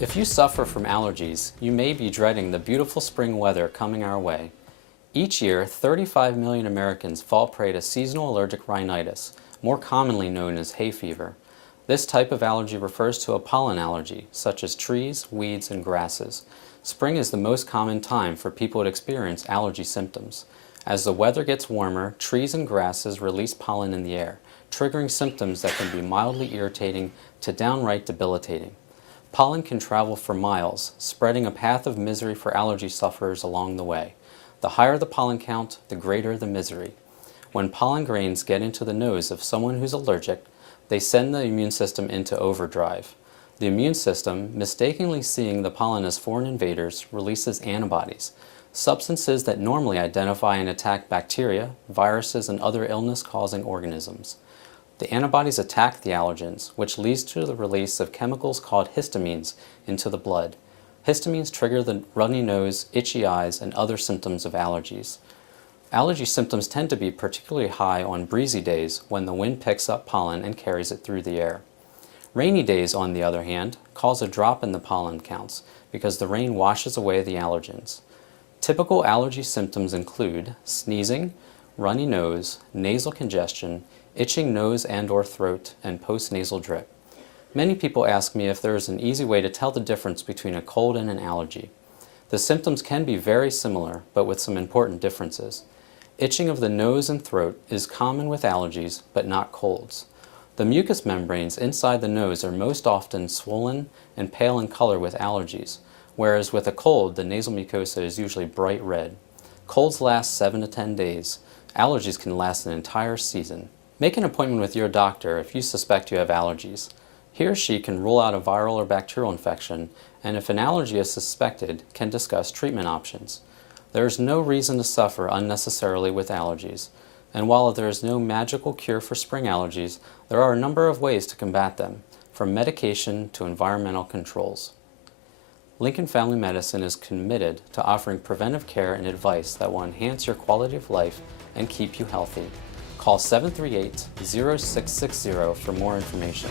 If you suffer from allergies, you may be dreading the beautiful spring weather coming our way. Each year, 35 million Americans fall prey to seasonal allergic rhinitis, more commonly known as hay fever. This type of allergy refers to a pollen allergy, such as trees, weeds, and grasses. Spring is the most common time for people to experience allergy symptoms. As the weather gets warmer, trees and grasses release pollen in the air, triggering symptoms that can be mildly irritating to downright debilitating. Pollen can travel for miles, spreading a path of misery for allergy sufferers along the way. The higher the pollen count, the greater the misery. When pollen grains get into the nose of someone who's allergic, they send the immune system into overdrive. The immune system, mistakenly seeing the pollen as foreign invaders, releases antibodies, substances that normally identify and attack bacteria, viruses, and other illness-causing organisms. The antibodies attack the allergens, which leads to the release of chemicals called histamines into the blood. Histamines trigger the runny nose, itchy eyes, and other symptoms of allergies. Allergy symptoms tend to be particularly high on breezy days when the wind picks up pollen and carries it through the air. Rainy days, on the other hand, cause a drop in the pollen counts because the rain washes away the allergens. Typical allergy symptoms include sneezing, runny nose, nasal congestion, itching nose and/or throat, and postnasal drip. Many people ask me if there is an easy way to tell the difference between a cold and an allergy. The symptoms can be very similar, but with some important differences. Itching of the nose and throat is common with allergies, but not colds. The mucous membranes inside the nose are most often swollen and pale in color with allergies, whereas with a cold, the nasal mucosa is usually bright red. Colds last 7 to 10 days. Allergies can last an entire season. Make an appointment with your doctor if you suspect you have allergies. He or she can rule out a viral or bacterial infection, and if an allergy is suspected, can discuss treatment options. There is no reason to suffer unnecessarily with allergies, and while there is no magical cure for spring allergies, there are a number of ways to combat them, from medication to environmental controls. Lincoln Family Medicine is committed to offering preventive care and advice that will enhance your quality of life and keep you healthy. Call 738-0660 for more information.